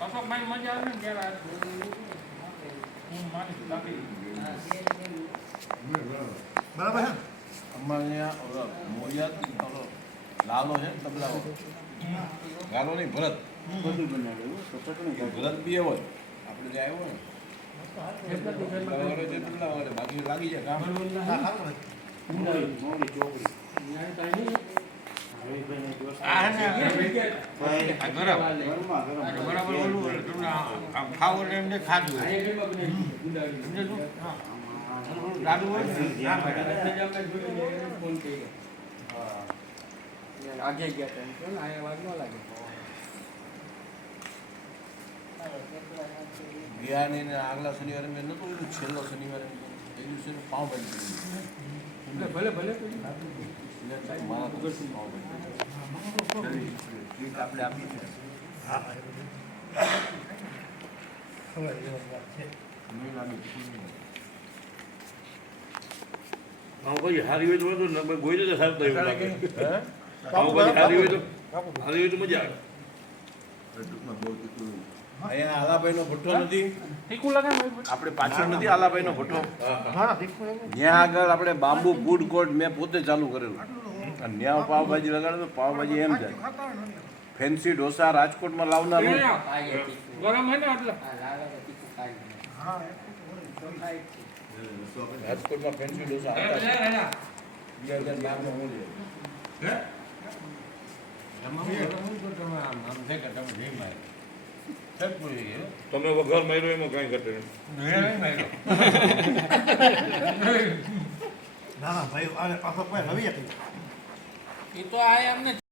અશોકભાઈ મજા આવે ને ત્યારે હું મારી લાગી બરાબર છે અમારે અહીંયા મોરિયા લાલો છે તબલાઓ ગાલો નહીં ભરત ભરત બી એવો આપણે જે આવ્યો ને તબલા વગર બાકી લાગી જાય કામ બરાબર ઓલું તમને આમ ખાવો એમને ખાધું લાડુ હોય આગે ગયા અહીંયા વાત ન લાગે ગયા નહીં ને આગલા શનિવારે મેં નહોતું લીધું છેલ્લો શનિવારે એ દિવસે પાઉંભાજી ભલે ભલે મારા ટ્રીટ આપણે આપી છે પાઉંભાજી હારી હોય તો વધુ ને ગોઈ તો સારું થયું લાગે પાઉંભાજી હારી હોય તો મજા આવે અહીંયા આલાભાઈનો ભઠ્ઠો નથી તીખું લાગે આપણે પાછળ નથી આલાભાઈનો ભઠ્ઠો ત્યાં આગળ આપણે બાંબુ ફૂડ કોર્ટ મેં પોતે ચાલુ કરેલું અને ત્યાં પાવભાજી લગાડે તો પાવભાજી એમ જાય ફેન્સી ઢોસા રાજકોટમાં લાવનાર ગરમ હે ને એટલે રાજકોટમાં ફેન્સી ઢોસા આવતા 2011 હું તમે વઘાર માર્યો એમાં કાંઈ ઘટે નહીં ના ભાઈ પાછો કોઈ નવી હતી એ તો આ એમને